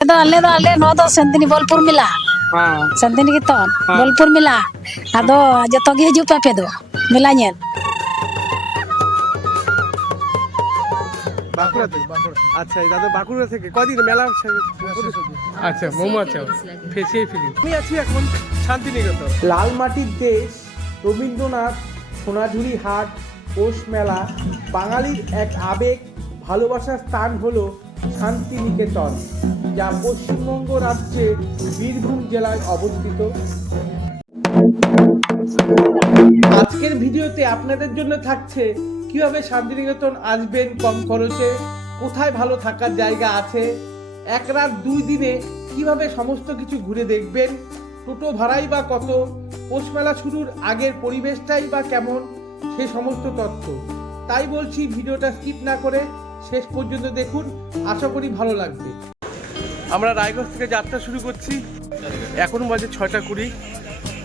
तो अल्ले तो अल्ले नो तो संतिनी बोलपुर मिला संतिनी की तोन बोलपुर मिला आदो जतो गे हजू पे दो मिला नेल বাঁকুড়া থেকে আচ্ছা দাদা বাঁকুড়া থেকে। কদিন মেলা আচ্ছা মৌমাছা ফেসিয়ে ফিরি আমি আছি এখন শান্তিনিকেতন। লাল মাটির দেশ রবীন্দ্রনাথ সোনাঝুরি হাট পৌষ মেলা বাঙালির এক আবেগ ভালোবাসার স্থান হলো শান্তিনিকেতন, যা পশ্চিমবঙ্গ রাজ্যে বীরভূম জেলায় অবস্থিত। আজকের ভিডিওতে আপনাদের জন্য থাকছে, কীভাবে শান্তিনিকেতন আসবেন কম খরচে, কোথায় ভালো থাকার জায়গা আছে, এক রাত দুই দিনে কীভাবে সমস্ত কিছু ঘুরে দেখবেন, টোটো ভাড়াই বা কত পোষমেলা শুরুর আগের পরিবেশটাই বা কেমন, সে সমস্ত তথ্য। তাই বলছি ভিডিওটা স্কিপ না করে শেষ পর্যন্ত দেখুন। আশা করি ভালো লাগবে। আমরা রায়গঞ্জ থেকে যাত্রা শুরু করছি। এখন বাজে ছয়টা কুড়ি।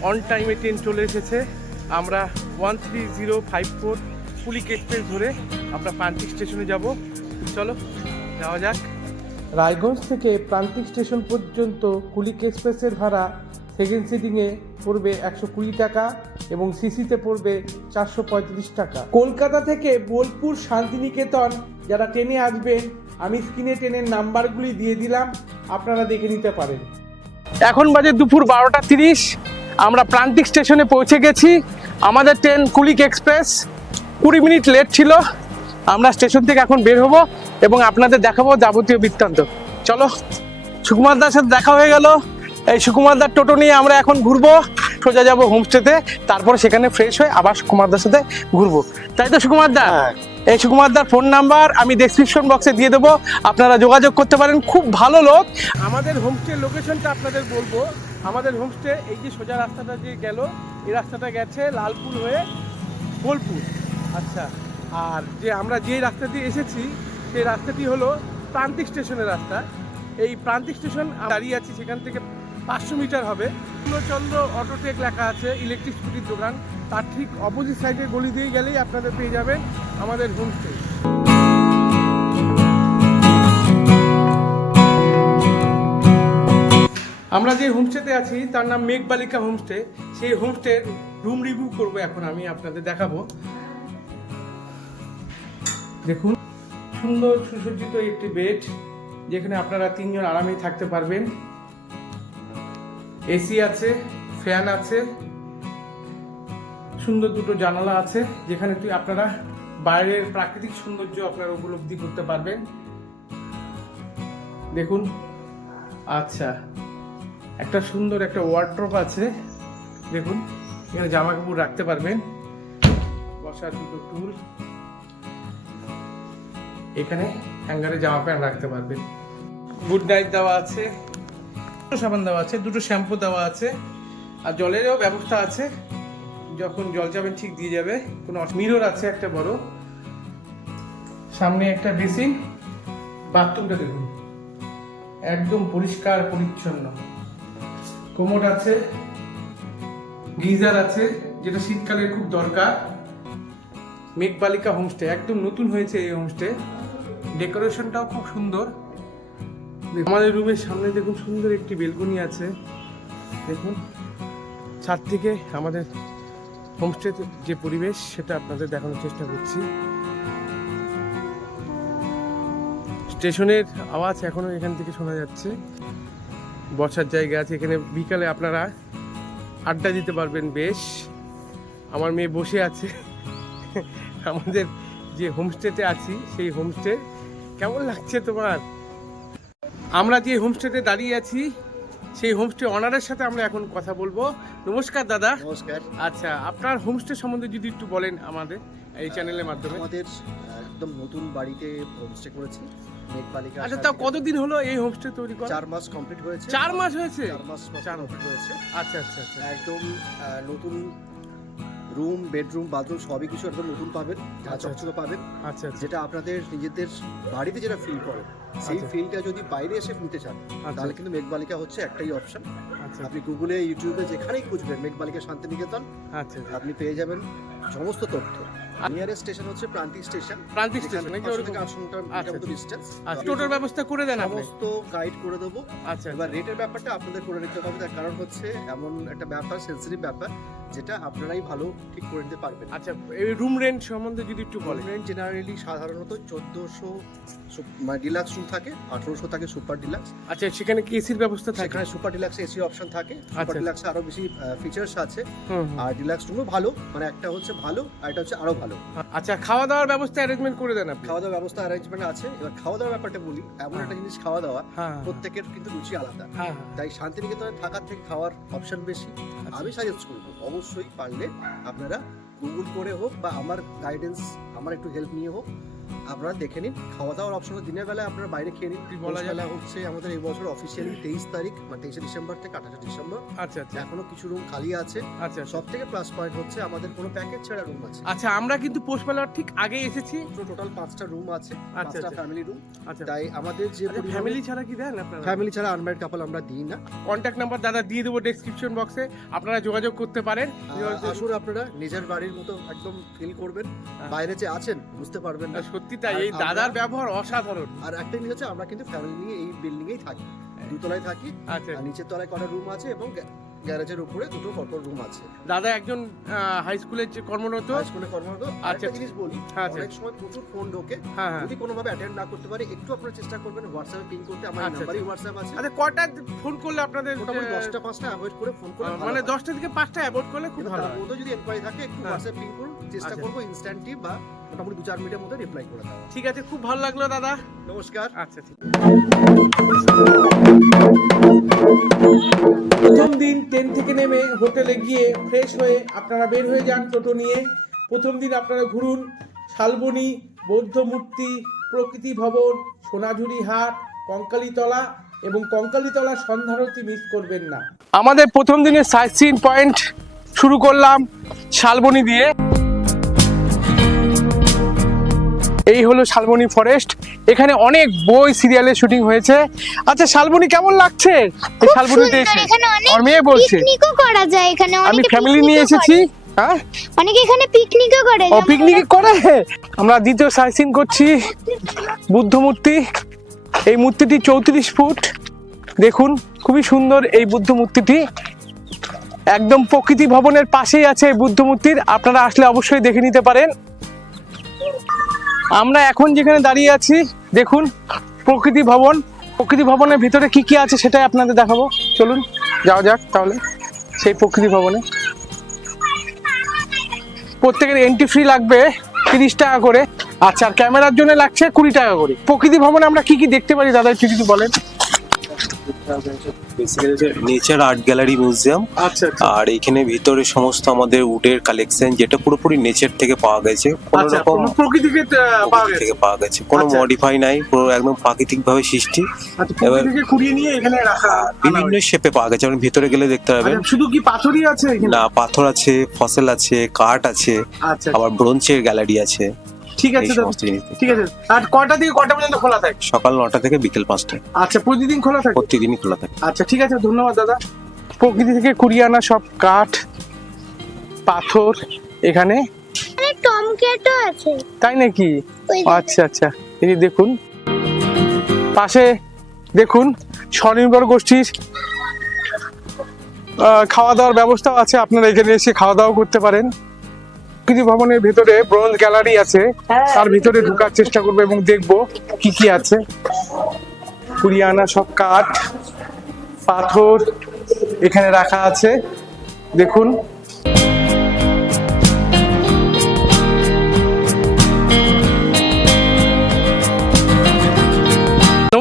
অন টাইমে ট্রেন চলে এসেছে। আমরা one three zero five four পুলিক express ধরে আমরা প্রান্তিক স্টেশনে যাব। চলো, যাওয়া যাক। রায়গঞ্জ থেকে প্রান্তিক স্টেশন পর্যন্ত কুলিক এক্সপ্রেসের ভাড়া সেকেন্ড সিটিংয়ে পড়বে একশো কুড়ি টাকা এবং সিসিতে পড়বে চারশো পঁয়ত্রিশ টাকা। কলকাতা থেকে বোলপুর শান্তিনিকেতন যারা ট্রেনে আসবেন আমি স্ক্রিনে ট্রেনের নাম্বারগুলি দিয়ে দিলাম আপনারা দেখে নিতে পারেন। এখন বাজে দুপুর বারোটা তিরিশ আমরা প্রান্তিক স্টেশনে পৌঁছে গেছি। আমাদের ট্রেন কুলিক এক্সপ্রেস কুড়ি মিনিট লেট ছিল। আমরা স্টেশন থেকে এখন বের হব এবং আপনাদের দেখাবো যাবতীয় বৃত্তান্ত। চলো সুকুমার দার সাথে দেখা হয়ে গেল। এই সুকুমার দার টোটো নিয়ে আমরা এখন ঘুরবো সোজা যাব হোমস্টেতে তারপরে সেখানে ফ্রেশ হয়ে আবার সুকুমার দার সাথে ঘুরবো। তাই তো সুকুমার দা? এই সুকুমার দার ফোন নাম্বার আমি ডেসক্রিপশন বক্সে দিয়ে দেবো। আপনারা যোগাযোগ করতে পারেন, খুব ভালো লোক। আমাদের হোমস্টে লোকেশনটা আপনাদের বলব। আমাদের হোমস্টে এই যে সোজা রাস্তাটা যে গেল, এই রাস্তাটা গেছে লালপুর হয়ে বোলপুর। আচ্ছা আর যে আমরা যে রাস্তা দিয়ে এসেছি, সেই রাস্তাটি হলো প্রান্তিক স্টেশনের রাস্তা। এই প্রান্তিক স্টেশন দাঁড়িয়ে আছি সেখান থেকে পাঁচশো মিটার হবে। পূর্ণচন্দ্র অটোটেক লেখা আছে, ইলেকট্রিক স্কুটির দোকান। তার ঠিক অপোজিট সাইডের গলি দিয়ে গেলেই আপনাদের পেয়ে যাবেন আমাদের হোমস্টে আমরা যে হোমস্টেতে আছি, তার নাম মেঘবালিকা হোমস্টে সেই হোমস্টের রুম রিভিউ করব এখন আমি, আপনাদের দেখাবো। দেখুন, সুন্দর সুসজ্জিত একটি বেড যেখানে আপনারা তিনজন আরামেই থাকতে পারবেন। এসি আছে, ফ্যান আছে, সুন্দর দুটো জানালা আছে, যেখানে তুই আপনারা বাইরের প্রাকৃতিক সৌন্দর্য আপনারা উপলব্ধি করতে পারবেন। দেখুন আচ্ছা একটা সুন্দর একটা ওয়ার্ড্রপ আছে, দেখুন, এখানে জামা কাপড় রাখতে পারবেন। বসার দুটো টুল এখানে হ্যাঙ্গারে জামা প্যান্ট রাখতে পারবেন। গুড নাইট দেওয়া আছে। দুটো সাবান দেওয়া আছে, দুটো শ্যাম্পু দেওয়া আছে, আর জলেরও ব্যবস্থা আছে। যখন জল যাবেন ঠিক দিয়ে যাবে, কোনো মিরর আছে একটা বড়। সামনে একটা বেসিন, বাথরুমটা দেখুন। একদম পরিষ্কার, পরিচ্ছন্ন। কোমোড আছে, গিজার আছে, যেটা শীতকালে খুব দরকার। মেঘবালিকা হোমস্টে, একদম নতুন হয়েছে এই হোমস্টে। ডেকোরেশনটাও খুব সুন্দর। আমাদের রুমের সামনে দেখুন সুন্দর একটি বেলকনি আছে, দেখুন, ছাদ থেকে আমাদের হোমস্টে যে পরিবেশ, সেটা আপনাদের দেখানোর চেষ্টা করছি। স্টেশনের আওয়াজ এখনও এখান থেকে শোনা যাচ্ছে। বসার জায়গা আছে। এখানে বিকালে আপনারা আড্ডা দিতে পারবেন বেশ। আমার মেয়ে বসে আছে। আমাদের যে হোমস্টেতে আছি, সেই হোমস্টে কেমন লাগছে তোমার? আমরা যে হোমস্টেতে দাঁড়িয়ে আছি সেই হোমস্টে অনারের সাথে আমরা এখন কথা বলব। নমস্কার দাদা। নমস্কার। আচ্ছা আপনার হোমস্টে সম্বন্ধে যদি একটু বলেন আমাদের এই চ্যানেলের মাধ্যমে। আমাদের একদম নতুন বাড়িতে হোমস্টে করেছি মেঘবালিকা আচ্ছা তাও কতদিন হলো এই হোমস্টে তৈরি করা? চার মাস কমপ্লিট হয়েছে। চার মাস হয়েছে? চার মাস চার চার হয়েছে। আচ্ছা আচ্ছা আচ্ছা। একদম নতুন রুম বেডরুম বাথরুম সবই কিছু একদম নতুন পাবেন যা আচ্ছা, চকচকে পাবেন। আচ্ছা আচ্ছা। যেটা আপনাদের নিজেদের বাড়িতে যেটা ফিল করে। সেই আচ্ছা। ফিলটা যদি বাইরে এসে নিতে চান আচ্ছা। তাহলে কিন্তু মেঘবালিকা হচ্ছে একটাই অপশন আচ্ছা। আপনি গুগলে ইউটিউবে যেখানেই খুঁজবেন মেঘবালিকা শান্তিনিকেতন আচ্ছা আপনি পেয়ে যাবেন সমস্ত তথ্য। নিয়ারেস্ট স্টেশন হচ্ছে প্রান্তিক স্টেশন প্রান্তিক স্টেশন নাকি পাঁচশো ওরকম? থেকে আটশো মিটার আচ্ছা, মতো ডিস্টেন্স আচ্ছা টোটোর ব্যবস্থা করে দেন আপনি। সমস্ত গাইড করে দেবো। আচ্ছা এবার রেটের ব্যাপারটা আপনাদের করে নিতে হবে। তার কারণ হচ্ছে এমন একটা ব্যাপার সেন্সিটিভ ব্যাপার। যেটা আপনারাই ভালো ঠিক করে নিতে পারবেন। আচ্ছা এই রুম রেন্ট সম্বন্ধে যদি একটু বলেন। রুম রেন্ট জেনারেলি সাধারণত চোদ্দোশো মানে ডিলাক্স রুম থাকে আঠারোশো থাকে সুপার ডিলাক্স আচ্ছা সেখানে কি এসির ব্যবস্থা থাকে? সেখানে সুপার ডিলাক্সে এসি অপশন থাকে। সুপার আচ্ছা। ডিলাক্সে আরও বেশি ফিচার্স আছে। আর ডিলাক্স রুমও ভালো মানে একটা হচ্ছে ভালো আর এটা হচ্ছে আরও ভালো। আচ্ছা খাওয়া দাওয়ার ব্যবস্থা অ্যারেঞ্জমেন্ট করে দেন আপনি। খাওয়া দাওয়ার ব্যবস্থা অ্যারেঞ্জমেন্ট আছে। এবার খাওয়া দাওয়ার ব্যাপারটা বলি এমন একটা জিনিস খাওয়া দাওয়া হ্যাঁ। প্রত্যেকের কিন্তু রুচি আলাদা। হ্যাঁ তাই শান্তিনিকেতনে থাকার থেকে খাওয়ার অপশন বেশি। আমি সাজেস্ট করব অবশ্যই পারলে আপনারা গুগল করে হোক বা আমার গাইডেন্স আমার একটু হেল্প নিয়ে হোক আপনারা দেখে নিন। খাওয়া দাওয়ার অপশন দিনের বেলায় আপনারা বাইরে খেয়ে নিন। বলা যায়? হচ্ছে আমাদের এই বছর অফিসিয়ালি তেইশ তারিখ মানে তেইশে ডিসেম্বর থেকে আঠাশে ডিসেম্বর। আচ্ছা আচ্ছা। এখনও কিছু রুম খালি আছে। আচ্ছা সব থেকে প্লাস পয়েন্ট হচ্ছে আমাদের কোনো প্যাকেজ ছাড়া রুম আছে। আচ্ছা আমরা কিন্তু পোস্টমেলার ঠিক আগে এসেছি। টোটাল পাঁচটা রুম আছে আচ্ছা, পাঁচটা আচ্ছা। ফ্যামিলি রুম আচ্ছা। তাই আমাদের যে ফ্যামিলি ছাড়া কি দেন আপনারা? ফ্যামিলি ছাড়া আনম্যারিড কাপল আমরা দিই না। কন্ট্যাক্ট নাম্বার দাদা দিয়ে দেবো ডেসক্রিপশন বক্সে আপনারা যোগাযোগ করতে পারেন। আসুন আপনারা নিজের বাড়ির মতো একদম ফিল করবেন। বাইরে যে আছেন বুঝতে পারবেন না। সত্যি তাই এই দাদার ব্যবহার অসাধারণ। আর একটা জিনিস হচ্ছে আমরা কিন্তু ফ্যামিলি নিয়ে এই বিল্ডিং এই থাকি। দুতলায় থাকি আচ্ছা। আর নিচের তলায় কটা রুম আছে এবং গ্যারেজের উপরে দুটো পরপর রুম আছে। দাদা একজন হাই স্কুলের যে কর্মরত? হাই স্কুলে কর্মরত। আচ্ছা। জিনিস বলি আচ্ছা। অনেক সময় প্রচুর ফোন ঢোকে। হ্যাঁ হ্যাঁ। যদি কোনোভাবে অ্যাটেন্ড না করতে পারে একটু আপনারা চেষ্টা করবেন হোয়াটসঅ্যাপে পিং করতে। আমার আচ্ছা, নাম্বারই হোয়াটসঅ্যাপ আছে। আচ্ছা কটা ফোন করলে আপনাদের মোটামুটি দশটা পাঁচটা অ্যাভয়েড করে ফোন করে মানে দশটা থেকে পাঁচটা অ্যাভয়েড করলে খুব ভালো যদি এনকোয়ারি থাকে একটু হ্যাঁ। হোয়াটসঅ্যাপ পিং করুন। চেষ্টা আচ্ছা। করব ইনস্ট্যান্টলি বা মোটামুটি দু চার মিনিটের মধ্যে রিপ্লাই করে দেওয়া। ঠিক আছে খুব ভালো লাগল দাদা। নমস্কার। আচ্ছা ঠিক। প্রথম দিন ট্রেন থেকে নেমে হোটেলে গিয়ে ফ্রেশ হয়ে আপনারা বের হয়ে যান টোটো নিয়ে। প্রথম দিন আপনারা ঘুরুন শালবনি বৌদ্ধ মূর্তি প্রকৃতি ভবন সোনাঝুরি হাট কঙ্কালীতলা এবং কঙ্কালীতলা সন্ধ্যারতি মিস করবেন না। আমাদের প্রথম দিনের সাইট সিন পয়েন্ট শুরু করলাম শালবনি দিয়ে। এই হলো শালবনি ফরেস্ট এখানে অনেক বই সিরিয়ালের শুটিং হয়েছে। আচ্ছা শালবনি কেমন লাগছে? এই শালবনিতে এসে আমার মেয়ে বলছে। পিকনিকও করা যায় এখানে আমি ফ্যামিলি নিয়ে এসেছি হ্যাঁ? অনেকে এখানে পিকনিকও করে ও পিকনিক করে? আমরা দ্বিতীয় সাইসিং করছি বুদ্ধ মূর্তি এই মূর্তিটি চৌত্রিশ ফুট। দেখুন খুবই সুন্দর এই বুদ্ধ মূর্তিটি একদম প্রকৃতি ভবনের পাশেই আছে এই বুদ্ধ মূর্তির আপনারা আসলে অবশ্যই দেখে নিতে পারেন। আমরা এখন যেখানে দাঁড়িয়ে আছি, দেখুন, প্রকৃতি ভবন। প্রকৃতি ভবনের ভিতরে কি কি আছে সেটাই আপনাদের দেখাবো। চলুন, যাওয়া যাক তাহলে, সেই প্রকৃতি ভবনে। প্রত্যেকের এন্ট্রি ফ্রি লাগবে তিরিশ টাকা করে। আচ্ছা আর ক্যামেরার জন্য লাগছে কুড়ি টাকা করে। প্রকৃতি ভবনে আমরা কি কি দেখতে পারি, দাদা, একটু যদি বলেন। নেচার আর্ট গ্যালারি মিউজিয়াম আচ্ছা আর এখানে ভিতরে সমস্ত আমাদের উডের কালেকশন যেটা পুরোপুরি নেচার থেকে পাওয়া গেছে কোনো আচ্ছা রকম প্রকৃতি থেকে পাওয়া গেছে কোনো আচ্ছা। মডিফাই নাই পুরো একদম প্রাকৃতিক ভাবে সৃষ্টি। আচ্ছা এবার- কুড়িয়ে নিয়ে এখানে রাখা বিভিন্ন শেপে পাওয়া গেছে আপনি ভিতরে গেলে দেখতে পাবেন। আচ্ছা, শুধু কি পাথরই আছে না পাথর আছে ফসল আছে কাঠ আছে আচ্ছা আবার ব্রোঞ্চের গ্যালারি আছে। ঠিক আছে ঠিক আছে। আর কয়টা থেকে কয়টা পর্যন্ত খোলা থাকে? সকাল নটা থেকে বিকেল পাঁচটা আচ্ছা প্রতিদিন খোলা থাকে? প্রতিদিনই খোলা থাকে। আচ্ছা ঠিক আছে ধন্যবাদ দাদা। প্রকৃতি থেকে কুড়িয়ে আনা সব কাঠ পাথর এখানে। এখানে টমকেটও আছে। তাই নাকি? আচ্ছা আচ্ছা। এই দেখুন। পাশে দেখুন স্বনির্ভর গোষ্ঠীর খাওয়া দাওয়ার ব্যবস্থাও আছে। আপনারা এখানে এসে খাওয়া দাওয়া করতে পারেন। প্রকৃতি ভবনের ভেতরে ব্রোঞ্জ গ্যালারি আছে। তার ভিতরে ঢোকার চেষ্টা করব এবং দেখব কি কি আছে। কুড়িয়ে আনা সব কাঠ পাথর এখানে রাখা আছে। দেখুন।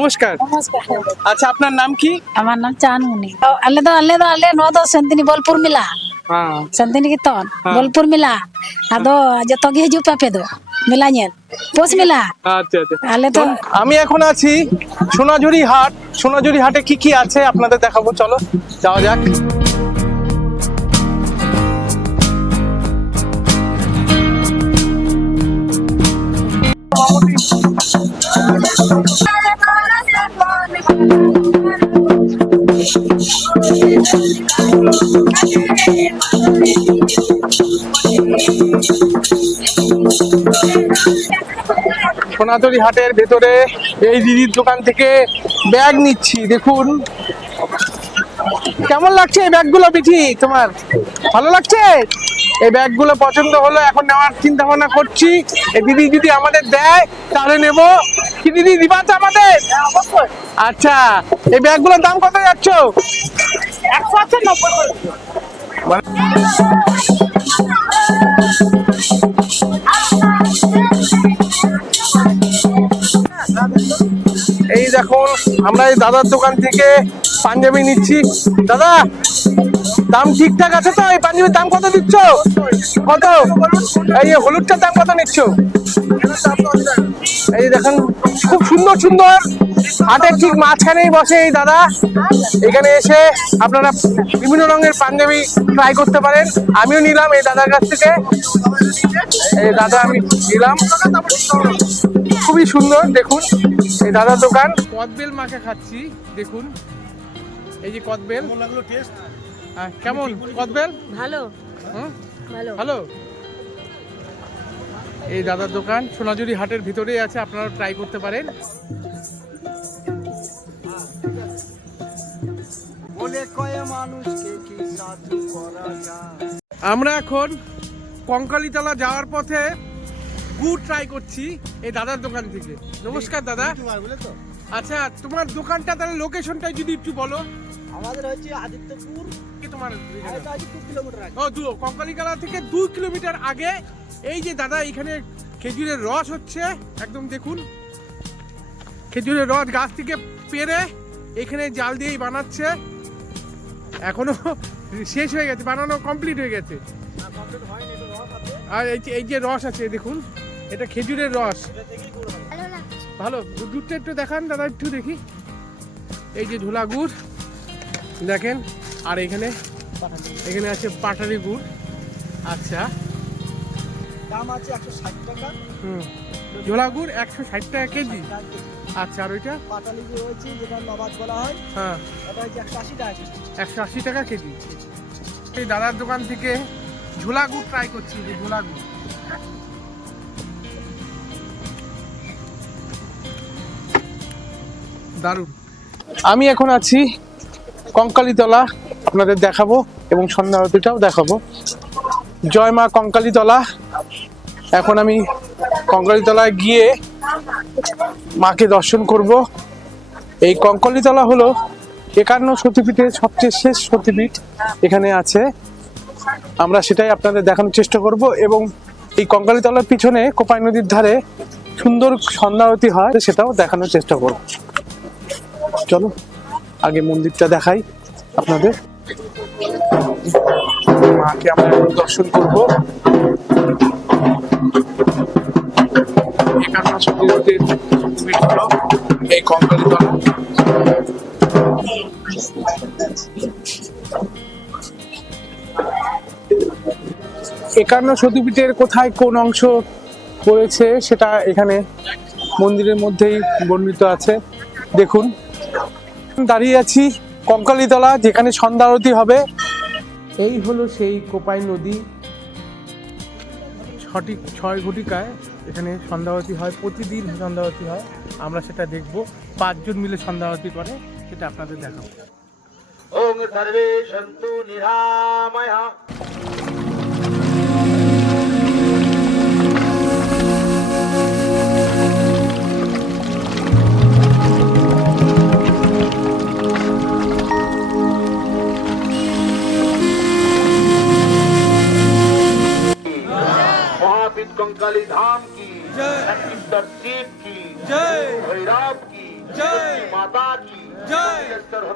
নমস্কার নমস্কার আচ্ছা আপনার নাম কি আমার নাম চানমুনি আলে তো আলে তো আলে ᱱᱚᱣᱟ ᱫᱚ ᱥᱟᱱᱛᱤᱱᱤ ᱵᱚᱞᱯᱩᱨ ᱢᱮᱞᱟ হ্যাঁ ᱥᱟᱱᱛᱤᱱᱤ ᱠᱤᱛᱚᱱ ᱵᱚᱞᱯᱩᱨ ᱢᱮᱞᱟ ᱟᱫᱚ ᱡᱚᱛᱚ ᱜᱮ ᱦᱤᱡᱩᱜ ᱯᱮ ᱟᱯᱮ ᱫᱚ মেলা ᱧᱮᱞ ᱯᱳᱥ মেলা আচ্ছা আচ্ছা আলে তো আমি এখন আছি সোনাঝুরি হাট সোনাঝুরি হাটে কি কি আছে আপনাদের দেখাবো চলো যাওয়া যাক সোনাতরি হাটের ভেতরে এই দিদির দোকান থেকে ব্যাগ নিচ্ছি দেখুন। কেমন লাগছে এই ব্যাগগুলো বিঠি তোমার? ভালো লাগছে? এই ব্যাগগুলো পছন্দ হলো এখন নেওয়ার চিন্তা ভাবনা করছি। এই দিদি যদি আমাদের দেয় তাহলে নেব। কি দিদি দিবা তো আমাদের? আচ্ছা এই ব্যাগগুলোর দাম কত যাচ্ছ? একশো আছে নব্বই দেখুন আমরা এই দাদার দোকান থেকে পাঞ্জাবি নিচ্ছি। দাদা দাম ঠিকঠাক আছে তো? এই পাঞ্জাবির দাম কত দিচ্ছ? কত? এই হলুদটার দাম কত নিচ্ছ? এই দেখুন খুব সুন্দর সুন্দর। হাটের ঠিক মাঝখানেই বসে এই দাদা। এখানে এসে আপনারা বিভিন্ন রঙের পাঞ্জাবি ট্রাই করতে পারেন। আমিও নিলাম এই দাদার কাছ থেকে। এই দাদা আমি নিলাম। খুবই সুন্দর দেখুন। এই দাদার দোকান। কদবেল মাকে খাচ্ছি দেখুন। এই যে কদবেল। হ্যাঁ, কেমন? কদবেল ভালো। ভালো। ভালো? এই দাদার দোকান সোনাঝুরি হাটের ভিতরেই আছে আপনারা ট্রাই করতে পারেন। আমরা এখন কঙ্কালীতলা যাওয়ার পথে গুড় ট্রাই করছি এই দাদার দোকান থেকে। নমস্কার দাদা। আচ্ছা তোমার দোকানটা তাহলে লোকেশনটা যদি একটু বলো। আমাদের হচ্ছে আদিত্যপুর। কি তোমার দু কিলোমিটার? আগে। ও দু কঙ্কালীতলা থেকে দুই কিলোমিটার আগে। এই যে দাদা এখানে খেজুরের রস হচ্ছে। একদম দেখুন খেজুরের রস গাছ থেকে পেরে এখানে জাল দিয়েই বানাচ্ছে। এখনও শেষ হয়ে গেছে বানানো কমপ্লিট হয়ে গেছে। আর এই যে এই যে রস আছে দেখুন এটা খেজুরের রস। ভালো দুধটা একটু দেখান দাদা একটু দেখি। এই যে ঝোলা গুড় দেখেন আর এখানে এখানে আছে পাটালি গুড়। আচ্ছা। দাম আছে একশো ষাট টাকা। হুম। ঝোলা গুড় একশো ষাট টাকা কেজি। আচ্ছা আর ওইটা? পাটালি যে রয়েছে যেটা নবাদ বলা হয়। হ্যাঁ। এটা হচ্ছে একশো আশি টাকা একশো আশি টাকা কেজি। এই দাদার দোকান থেকে ঝোলা গুড় ট্রাই করছি যে ঝোলা গুড়। দারুণ। আমি এখন আছি কঙ্কালীতলা আপনাদের দেখাবো এবং সন্ধ্যা আরতিটাও দেখাবো। জয় মা কঙ্কালীতলা। এখন আমি কঙ্কালীতলায় গিয়ে মাকে দর্শন করব। এই কঙ্কালীতলা হলো একান্ন সতীপীঠের সবচেয়ে শেষ সতীপীঠ এখানে আছে। আমরা সেটাই আপনাদের দেখানোর চেষ্টা করব এবং এই কঙ্কালীতলার পিছনে কোপাই নদীর ধারে সুন্দর সন্ধ্যারতি হয় সেটাও দেখানোর চেষ্টা করব। চলো। আগে মন্দিরটা দেখাই আপনাদের। মাকে আমরা দর্শন করব। এই একান্ন সতীপীঠের কোথায় কোন অংশ পড়েছে সেটা এখানে মন্দিরের মধ্যেই বর্ণিত আছে। দেখুন। দাঁড়িয়ে আছি কঙ্কালীতলা যেখানে সন্ধ্যা আরতি হবে। এই হলো সেই কোপাই নদী। সঠিক ছয় ঘটিকায় এখানে সন্ধ্যা আরতি হয় প্রতিদিন সন্ধ্যা আরতি হয়। আমরা সেটা দেখব পাঁচজন মিলে সন্ধ্যা আরতি করে সেটা আপনাদের দেখাবো। ওং সর্বে সন্তু নিরাময়া।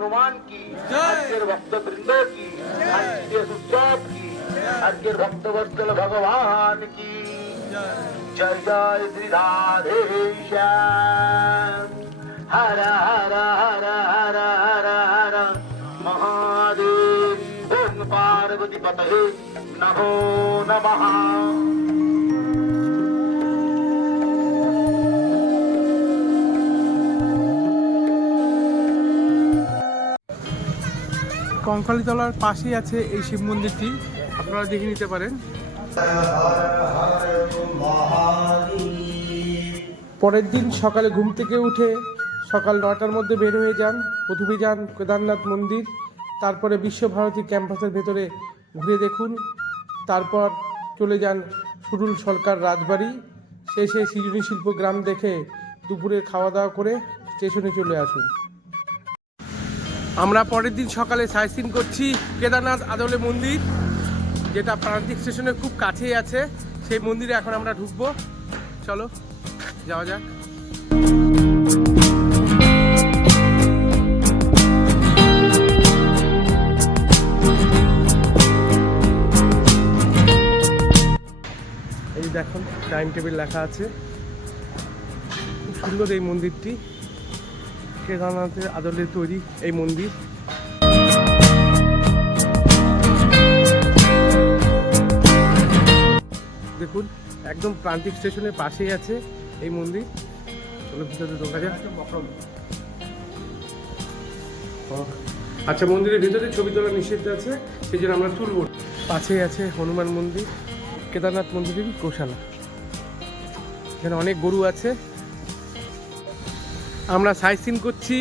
हनुमान की। अर्घ्य भक्त वृंदो की उत्सव की अर्घ्य भक्त वत्सल भगवान की। जय जय श्री राधे श्याम। हर हर हर हर हर हर। महादेव ओम पार्वती पतये नमो नमः। কঙ্কালীতলার পাশেই আছে এই শিব মন্দিরটি। আপনারা দেখে নিতে পারেন। পরের দিন সকালে ঘুম থেকে উঠে সকাল নটার মধ্যে বের হয়ে যান প্রথমে যান কেদারনাথ মন্দির। তারপরে বিশ্বভারতী ক্যাম্পাসের ভেতরে ঘুরে দেখুন। তারপর চলে যান সুরুল সরকার রাজবাড়ি। শেষে সৃজনী শিল্প গ্রাম দেখে দুপুরে খাওয়া দাওয়া করে স্টেশনে চলে আসুন। আমরা পরের দিন সকালে সাইট সিন করছি কেদারনাথ আদলে মন্দির, যেটা প্রান্তিক স্টেশনের খুব কাছেই আছে। সেই মন্দিরে এখন আমরা ঢুকবো। চলো, যাওয়া যাক। এই দেখুন টাইম টেবিল লেখা আছে। খুব সুন্দর এই মন্দিরটি। কেদারনাথের আদলে তৈরি এই মন্দির। দেখুন, একদম প্রান্তিক স্টেশনের পাশেই আছে এই মন্দির। চলো ভিতরে ঢোকা যাক। আচ্ছা মন্দিরের ভিতরে ছবি তোলা নিষিদ্ধ আছে, সেই জন্য আমরা তুলব। পাশেই আছে হনুমান মন্দির, কেদারনাথ মন্দিরের গোশালা। এখানে অনেক গরু আছে। আমরা সাইট সিন করছি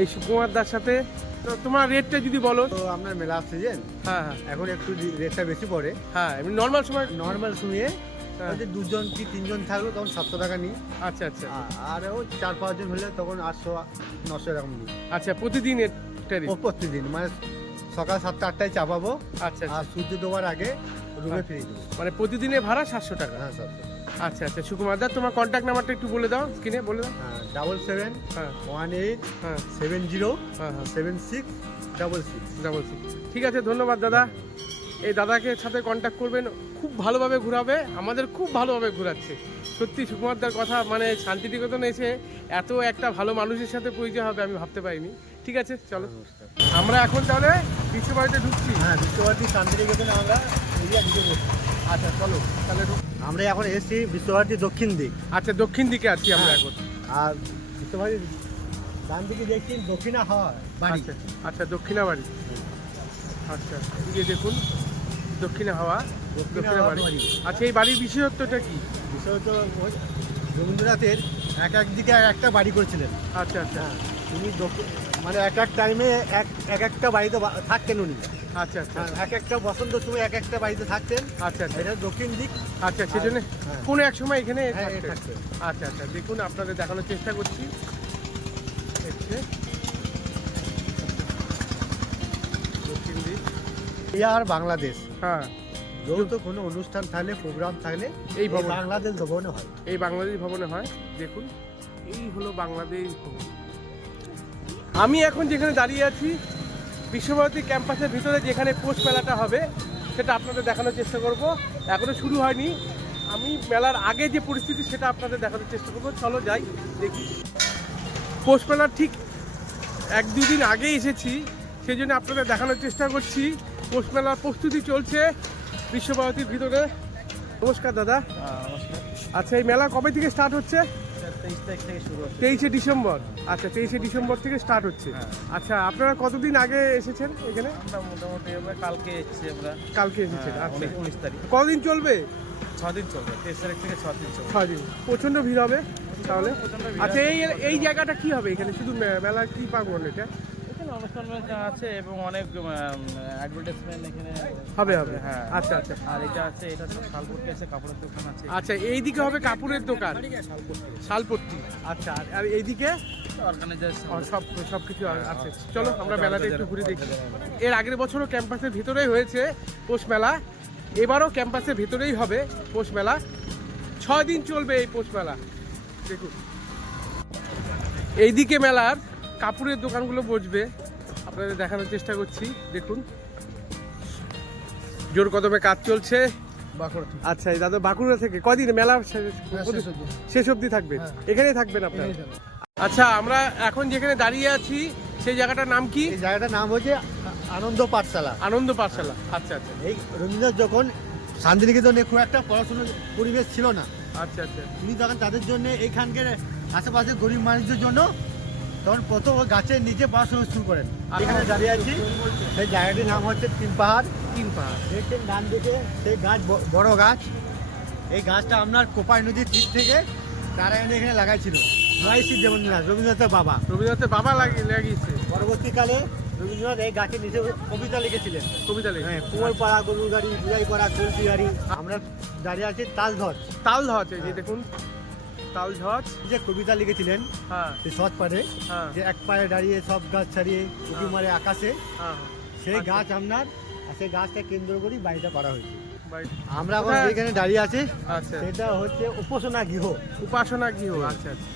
এই সুকুমার দার সাথে। তো তোমার রেটটা যদি বলো। তো আপনার মেলা সিজন হ্যাঁ হ্যাঁ। এখন একটু রেটটা বেশি পড়ে। হ্যাঁ এমনি নর্মাল সময় নর্মাল শুয়ে হ্যাঁ। দুজন কি তিনজন থাকল তখন সাতশো টাকা নিই। আচ্ছা আচ্ছা। আর ও চার পাঁচজন হলে তখন আটশো নশো এরকম নিই। আচ্ছা প্রতিদিন প্রতিদিন মানে সকাল সাতটা আটটায় চাপাবো। আচ্ছা আর আচ্ছা সূর্য ডোবার আগে রুমে ফিরে দেবো। মানে প্রতিদিনের ভাড়া সাতশো টাকা। হ্যাঁ স্যার আচ্ছা আচ্ছা সুকুমার দা তোমার কন্ট্যাক্ট নাম্বারটা একটু বলে দাও স্ক্রিনে বলে দাও। ডাবল সেভেন হ্যাঁ। ওয়ান এইট হ্যাঁ। Seven zero seven six double six যা সিক্স ঠিক আছে ধন্যবাদ দাদা। এই দাদাকে সাথে কন্ট্যাক্ট করবেন খুব ভালোভাবে ঘোরাবে আমাদের খুব ভালোভাবে ঘোরাচ্ছে। সত্যি সুকুমারদার কথা মানে শান্তিনিকেতন এসে এত একটা ভালো মানুষের সাথে পরিচয় হবে আমি ভাবতে পারিনি। ঠিক আছে চলো। আমরা এখন তাহলে বিশ্ব বাড়িতে ঢুকছি। হ্যাঁ বিশ্বভারতী শান্তিনিকেতনে আমরা এরিয়া ঢুকে পড়ছি। আচ্ছা চলো তাহলে আমরা এখন এসেছি বিশ্বভারতী দক্ষিণ দিক। আচ্ছা দক্ষিণ দিকে আছি আমরা এখন। আর বিশ্বভারতী ডান দিকে দেখছি দক্ষিণা হয় বাড়ি। আচ্ছা আচ্ছা দক্ষিণা বাড়ি। আচ্ছা এই দেখুন দক্ষিণা হাওয়া দক্ষিণা বাড়ি। আচ্ছা এই বাড়ির বিশেষত্বটা কি? বিশ্বত রবীন্দ্রনাথের এক এক দিকে এক একটা বাড়ি করেছিলেন। আচ্ছা আচ্ছা। দক্ষিণ- মানে এক এক টাইমে এক এক একটা বাড়িতে থাকতেন উনি। আচ্ছা আচ্ছা। হ্যাঁ, এক একটা বসন্ত সময় এক একটা বাড়িতে থাকতেন। আচ্ছা আচ্ছা। এটা দক্ষিণ দিক। আচ্ছা সেজন্য হ্যাঁ। কোনো এক সময় এখানে হ্যাঁ। আচ্ছা আচ্ছা। দেখুন আপনাদের দেখানোর চেষ্টা করছি। দক্ষিণ দিক। আর বাংলাদেশ। হ্যাঁ। যৌথ কোনো অনুষ্ঠান থাকলে প্রোগ্রাম থাকলে এই বাংলাদেশ ভবনে হয়। এই বাংলাদেশ ভবনে হয়। দেখুন এই হলো বাংলাদেশ ভবন। আমি এখন যেখানে দাঁড়িয়ে আছি বিশ্বভারতী ক্যাম্পাসের ভিতরে যেখানে পোস্ট মেলাটা হবে সেটা আপনাদের দেখানোর চেষ্টা করব। এখনও শুরু হয়নি। আমি মেলার আগে যে পরিস্থিতি সেটা আপনাদের দেখানোর চেষ্টা করব। চলো যাই দেখি। পোস্ট মেলার ঠিক এক দুই দিন আগে এসেছি সেই জন্য আপনাদের দেখানোর চেষ্টা করছি। পোস্ট মেলার প্রস্তুতি চলছে। বিশ্বভারতীর ভিতরে। নমস্কার দাদা। আচ্ছা এই মেলা কবে থেকে স্টার্ট হচ্ছে? তেইশ তারিখ থেকে শুরু তেইশে ডিসেম্বর। আচ্ছা তেইশে ডিসেম্বর থেকে স্টার্ট হচ্ছে। আচ্ছা আপনারা কতদিন আগে এসেছেন এখানে? মোটামুটি কালকে এসেছি আমরা। কালকে এসেছেন হ্যাঁ, আচ্ছা। উনিশ তারিখ। কদিন চলবে? দিন চলবে তেইশ তারিখ থেকে চলবে। ছদিন। প্রচণ্ড ভিড় হবে তাহলে? আচ্ছা এই এই জায়গাটা কি হবে এখানে? শুধু মেলা কি পার্বণ এটা? অনুষ্ঠান অনুষ্ঠান আছে এবং অনেক অ্যাডভার্টাইজমেন্ট এখানে হবে হবে। হ্যাঁ। আচ্ছা আচ্ছা। আর এটা আছে এটা সব শালপুরকে আছে কাপড়ের দোকান আছে। আচ্ছা এইদিকে হবে কাপড়ের দোকান? শালপট্টি। আচ্ছা আর- আর এইদিকে? সব সব কিছু আছে। চলো আমরা মেলাটা একটু ঘুরে দেখি। এর আগের বছরও ক্যাম্পাসের ভিতরেই হয়েছে পৌষ মেলা। এবারও ক্যাম্পাসের ভিতরেই হবে পৌষ মেলা। ছয় দিন চলবে এই পৌষ মেলা। দেখুন। এইদিকে মেলার কাপড়ের দোকানগুলো বসবে। আপনাদের দেখানোর চেষ্টা করছি দেখুন। জোর কদমে কাজ চলছে। আচ্ছা এই দাদা বাঁকুড়া থেকে কদিন? মেলা শেষ- অবধি। থাকবে? এখানেই থাকবেন আপনারা? আচ্ছা আমরা এখন যেখানে দাঁড়িয়ে আছি সেই জায়গাটার নাম কি? এই জায়গাটার নাম হচ্ছে আনন্দ পাঠশালা। আনন্দ পাঠশালা। আচ্ছা আচ্ছা। এই রবীন্দ্রনাথ যখন শান্তিনিকেতনে খুব একটা পড়াশোনার পরিবেশ ছিল না আচ্ছা আচ্ছা। তিনি তখন তাদের জন্য এইখানকার আশেপাশে গরিব মানুষদের জন্য তখন প্রথম গাছের নিচে পড়াশোনা শুরু করেন। এখানে দাঁড়িয়ে আছি সেই জায়গাটির নাম হচ্ছে তিন পাহাড়। তিন পাহাড়। দেখছেন ডান দিকে সেই গাছ বড় গাছ। এই গাছটা আপনার কোপাই নদীর দিক থেকে তারা এনে এখানে লাগাইছিল। মহেশী দেবেন্দ্রনাথ রবীন্দ্রনাথের বাবা। রবীন্দ্রনাথের বাবা লাগিয়ে লাগিয়েছে। পরবর্তীকালে রবীন্দ্রনাথ এই গাছের নিচে কবিতা লিখেছিলেন। কবিতা লেখে হ্যাঁ কুমোর পাড়া গরুর গাড়ি বুঝাই গাড়ি। আমরা দাঁড়িয়ে আছি তালধর। তাল ঝচ এই যে দেখুন। তাল ঝচ যে কবিতা লিখেছিলেন হ্যাঁ। সে সৎ পারে হ্যাঁ। যে এক পায়ে দাঁড়িয়ে সব গাছ ছাড়িয়ে উঁকি মারে আকাশে হ্যাঁ সেই গাছ আপনার আর সেই গাছটা কেন্দ্র করেই বাড়িটা করা হয়েছে। আমরা এখন? যেখানে দাঁড়িয়ে আছি আচ্ছা। সেটা হচ্ছে উপাসনা গৃহ। উপাসনা গৃহ আচ্ছা আচ্ছা।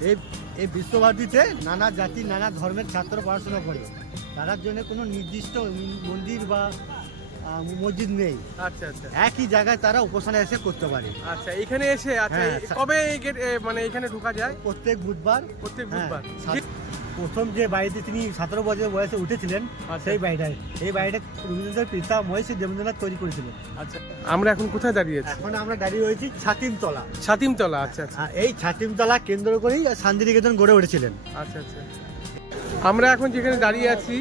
এই এই বিশ্বভারতীতে নানা জাতি নানা ধর্মের ছাত্র পড়াশোনা করে। তার জন্য কোনো নির্দিষ্ট মন্দির বা মসজিদ নেই। আচ্ছা আচ্ছা। একই জায়গায় তারা উপাসনা এসে করতে পারে। আচ্ছা এখানে এসে আচ্ছা হ্যাঁ, কবে মানে এখানে ঢোকা যায়? প্রত্যেক বুধবার। প্রত্যেক হ্যাঁ, বুধবার। প্রথম যে বাড়িতে তিনি সতেরো বছর বয়সে উঠেছিলেন আচ্ছা। সেই বাড়িটায়। এই বাড়িটা রবীন্দ্রনাথের পিতা মহেশ দেবেন্দ্রনাথ তৈরি করেছিলেন। আচ্ছা আমরা এখন কোথায় দাঁড়িয়ে আছি? এখন আমরা দাঁড়িয়ে রয়েছি ছাতিমতলা। ছাতিমতলা আচ্ছা আচ্ছা। এই ছাতিমতলা কেন্দ্র করেই শান্তিনিকেতন গড়ে উঠেছিলেন। আচ্ছা আচ্ছা। আমরা এখন যেখানে দাঁড়িয়ে আছি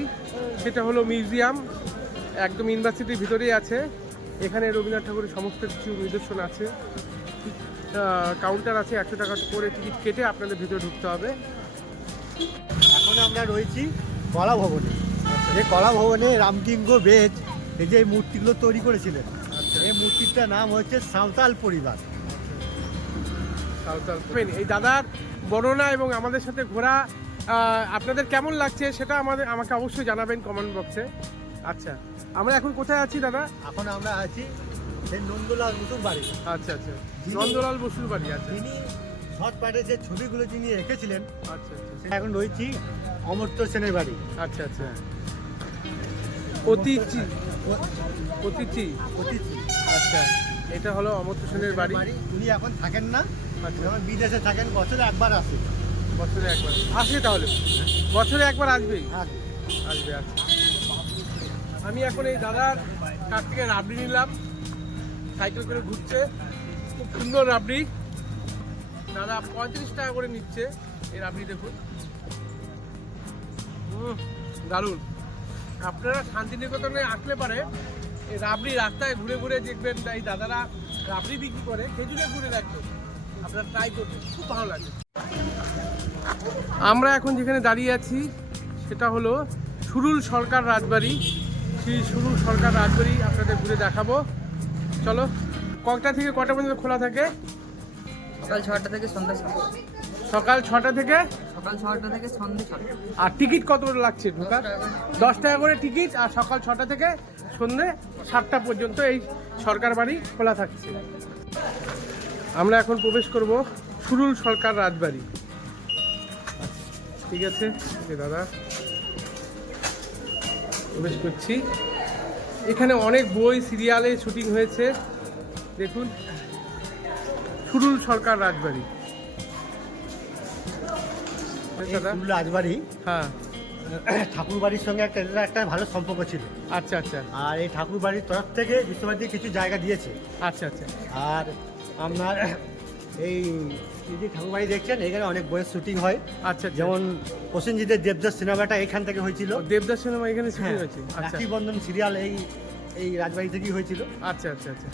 সেটা হলো মিউজিয়াম। একদম ইউনিভার্সিটির ভিতরেই আছে। এখানে রবীন্দ্রনাথ ঠাকুরের সমস্ত কিছু নিদর্শন আছে। কাউন্টার আছে একশো টাকা করে টিকিট কেটে আপনাদের ভিতরে ঢুকতে হবে। এখন আমরা রয়েছি কলা ভবনে। যে কলা ভবনে রামকিঙ্গ বেজ এই যে মূর্তিগুলো তৈরি করেছিলেন এই মূর্তিটার নাম হচ্ছে সাঁওতাল পরিবার। সাঁওতাল এই দাদার বর্ণনা এবং আমাদের সাথে ঘোরা আপনাদের কেমন লাগছে সেটা আমাদের আমাকে অবশ্যই জানাবেন কমেন্ট বক্সে আচ্ছা। আমরা এখন কোথায় আছি দাদা? এখন আমরা আছি সেই নন্দলাল মুসুর বাড়ি। আচ্ছা আচ্ছা। নন্দলাল বসুর বাড়ি আচ্ছা। তিনি শর্ট পাটে যে ছবিগুলো তিনি এঁকেছিলেন আচ্ছা আচ্ছা। এখন রয়েছি অমর্ত্য সেনের বাড়ি। আচ্ছা আচ্ছা। অতিথি অতিথি? অতিথি। আচ্ছা। এটা হলো অমর্ত্য সেনের বাড়ি। বাড়ি। উনি এখন থাকেন না। আচ্ছা। বিদেশে থাকেন বছরে একবার আসে। বছরে একবার। আসে তাহলে? বছরে একবার আসবেই হ্যাঁ। আসবে আচ্ছা। আমি এখন এই দাদার কাছ থেকে রাবড়ি নিলাম। সাইকেল করে ঘুরছে। খুব সুন্দর রাবড়ি। দাদা পঁয়ত্রিশ টাকা করে নিচ্ছে এই রাবড়ি দেখুন। দারুণ। আপনারা শান্তিনিকেতনে আসলে পারে এই রাবড়ি রাস্তায় ঘুরে ঘুরে দেখবেন এই দাদারা রাবড়ি বিক্রি করে, খেজুরে ঘুরে দেখবেন আপনারা ট্রাই করবেন, খুব ভালো লাগে। আমরা এখন যেখানে দাঁড়িয়ে আছি, সেটা হলো সুরুল সরকার রাজবাড়ি। সেই সুরুল সরকার রাজবাড়ি আপনাদের ঘুরে দেখাবো। চলো কটা থেকে কটা পর্যন্ত খোলা থাকে? সকাল ছটা থেকে সন্ধ্যা সকাল ছটা থেকে? সকাল ছটা থেকে সন্ধ্যে ছটা আর টিকিট কত লাগছে ঢোকার? দশ টাকা করে। টিকিট আর সকাল ছটা থেকে সন্ধে সাতটা পর্যন্ত এই সরকার বাড়ি খোলা থাকছে। আমরা এখন প্রবেশ করব সুরুল সরকার রাজবাড়ি। ঠিক আছে? দাদা। প্রবেশ করছি। এখানে অনেক বই সিরিয়ালে শুটিং হয়েছে। দেখুন সুরুল সরকার রাজবাড়ি। ফুল রাজবাড়ি হ্যাঁ। ঠাকুর বাড়ির সঙ্গে একটা একটা ভালো সম্পর্ক ছিল। আচ্ছা আচ্ছা। আর এই ঠাকুর বাড়ির তরফ থেকে বিশ্বভারতী কিছু জায়গা দিয়েছে। আচ্ছা আচ্ছা। আর আপনার এই এই যে ঠাকুর দেখছেন এখানে অনেক বইয়ের শুটিং হয়। আচ্ছা যেমন প্রসেনজিতের দেবদাস সিনেমাটা এখান থেকে হয়েছিল। দেবদাস সিনেমা এখানে শুটিং হ্যাঁ, হয়েছে। আচ্ছা। রাখি বন্ধন সিরিয়াল এই এই রাজবাড়ি থেকেই হয়েছিল। আচ্ছা আচ্ছা আচ্ছা।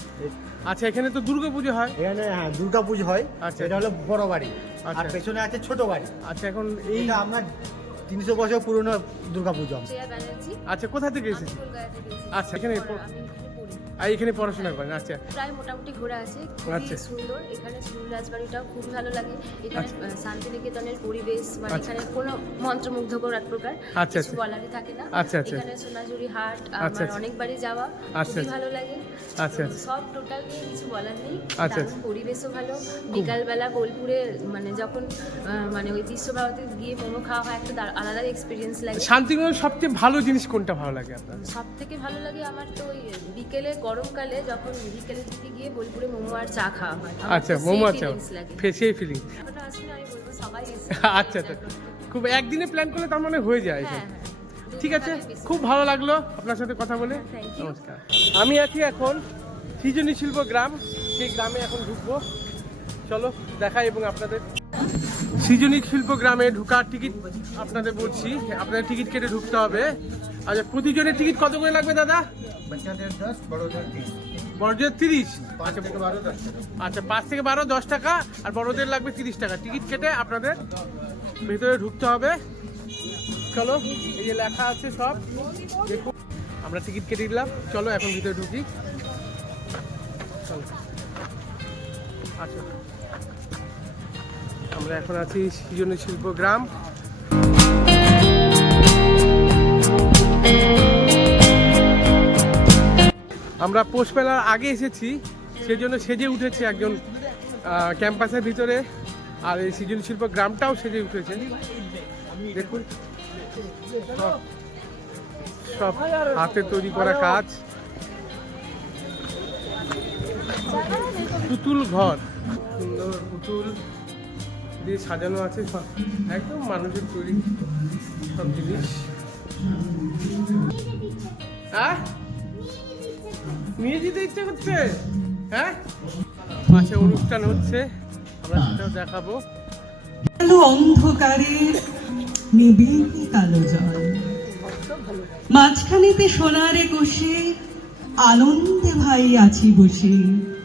আচ্ছা এখানে তো দুর্গা পুজো হয়। এখানে হ্যাঁ দুর্গা পুজো হয়। আচ্ছা। এটা হলো বড় বাড়ি। আর আচ্ছা। পেছনে আছে ছোট বাড়ি। আচ্ছা এখন এই আপনার তিনশো বছর পুরনো দুর্গা পুজো। আচ্ছা কোথা থেকে এসেছি? কলকাতা থেকে এসেছি। আচ্ছা, এখানে। আর এখানে পড়াশোনা করেন আচ্ছা প্রায় মোটামুটি ঘোরা আছে আচ্ছা। খুবই সুন্দর এখানে সুর রাজবাড়িটাও খুবই ভালো লাগে এখানে আচ্ছা। শান্তিনিকেতনের পরিবেশ মানে আচ্ছা। এখানে কোনো মন্ত্রমুগ্ধকর এক প্রকার আচ্ছা, কিছু আচ্ছা। বলারই থাকে না আচ্ছা, আচ্ছা। এখানে সোনাঝুরি হাট আচ্ছা, আমার আচ্ছা। অনেকবারই যাওয়া আচ্ছা, খুবই আচ্ছা। ভালো লাগে আচ্ছা, আচ্ছা। সব টোটাল নিয়ে কিছু বলার নেই আচ্ছা, আচ্ছা। পরিবেশও ভালো বিকালবেলা বোলপুরে মানে যখন মানে ওই বিশ্বভারতী গিয়ে মোমো খাওয়া হয় একটা আলাদা এক্সপিরিয়েন্স লাগে শান্তিনিকেতন সবচেয়ে ভালো জিনিস কোনটা ভালো লাগে আপনার সব থেকে ভালো লাগে আমার তো ওই বিকেলে গরমকালে যখন বিকেলের দিকে গিয়ে বোলপুরে মোমো আর চা খাওয়া হয় আচ্ছা মোমো আচ্ছা feelings লাগে। ফেসিয়াই ফিলিং আচ্ছা আচ্ছা। খুব একদিনে প্ল্যান করলে তার মানে হয়ে যায় হ্যাঁ হ্যাঁ। ঠিক আছে খুব ভালো লাগল আপনার সাথে কথা বলে। নমস্কার। আমি আছি এখন সৃজনী শিল্প গ্রাম সেই গ্রামে এখন ঢুকবো। চলো দেখাই এবং আপনাদের। সৃজনী শিল্প গ্রামে ঢোকার টিকিট আপনাদের বলছি আপনাদের টিকিট কেটে ঢুকতে হবে। আচ্ছা প্রতিজনের টিকিট কত করে লাগবে দাদা? বড়দের তিরিশ। আচ্ছা পাঁচ থেকে বারো দশ টাকা আর বড়দের লাগবে তিরিশ টাকা। টিকিট কেটে আপনাদের ভেতরে ঢুকতে হবে। চলো এই যে লেখা আছে সব। দেখুন আমরা টিকিট কেটে দিলাম। চলো এখন ভিতরে ঢুকি। চলো। আচ্ছা। আমরা এখন আছি সৃজনী শিল্প গ্রাম আমরা পৌষ আগে এসেছি, সেজন্য সেজে উঠেছে একজন ক্যাম্পাসের ভিতরে, আর এই সৃজন শিল্প গ্রামটাও সেজে উঠেছে। দেখুন সব হাতে তৈরি করা কাজ। পুতুল ঘর, সুন্দর পুতুল দিয়ে সাজানো আছে সব। একদম মানুষের তৈরি সব জিনিস। হ্যাঁ? নিয়ে যেতে ইচ্ছে করছে? হ্যাঁ? পাশে অনুষ্ঠান হচ্ছে। আমরা সেটাও দেখাবো। কালো অন্ধকারের নিবিড় কালো জল। মাঝখানেতে সোনারে কষে আনন্দে ভাই আছি বসে।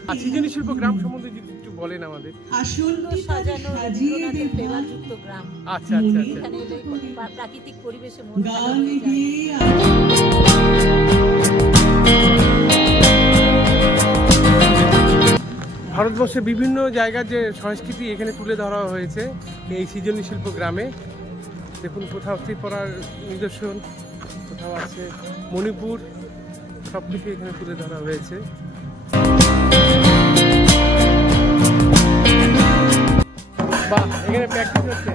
আর সৃজনী শিল্প গ্রাম সম্বন্ধে বলেন আমাদের। আচ্ছা আচ্ছা আচ্ছা। প্রাকৃতিক পরিবেশে ভারতবর্ষের বিভিন্ন জায়গার যে সংস্কৃতি এখানে তুলে ধরা হয়েছে এই সৃজনী শিল্প গ্রামে। দেখুন কোথাও ত্রিপুরার নিদর্শন কোথাও আছে মণিপুর সব কিছু এখানে তুলে ধরা হয়েছে। বাহ এখানে প্র্যাকটিস হচ্ছে।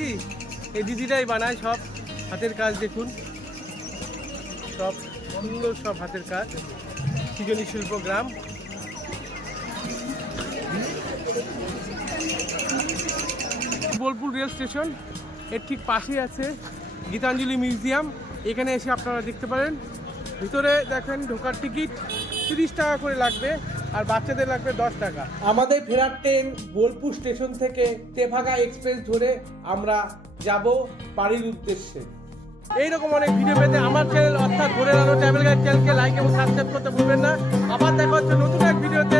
বানান এই দিদিরাই বানায় সব হাতের কাজ দেখুন। সব সুন্দর সব হাতের কাজ। সৃজনী শিল্প গ্রাম। বোলপুর রেল স্টেশন, এর ঠিক পাশেই আছে গীতাঞ্জলি মিউজিয়াম। এখানে এসে আপনারা দেখতে পারেন। ভিতরে দেখেন ঢোকার টিকিট, তিরিশ টাকা করে লাগবে। আর বাচ্চাদের লাগবে দশ টাকা। আমাদের ফেরার ট্রেন বোলপুর স্টেশন থেকে তেভাগা এক্সপ্রেস ধরে আমরা যাব বাড়ির উদ্দেশ্যে। এইরকম অনেক ভিডিও পেতে আমার চ্যানেল অর্থাৎ ঘুরে আলো ট্রাভেল গাইড চ্যানেলকে লাইক এবং সাবস্ক্রাইব করতে ভুলবেন না। আবার দেখা হচ্ছে নতুন এক ভিডিওতে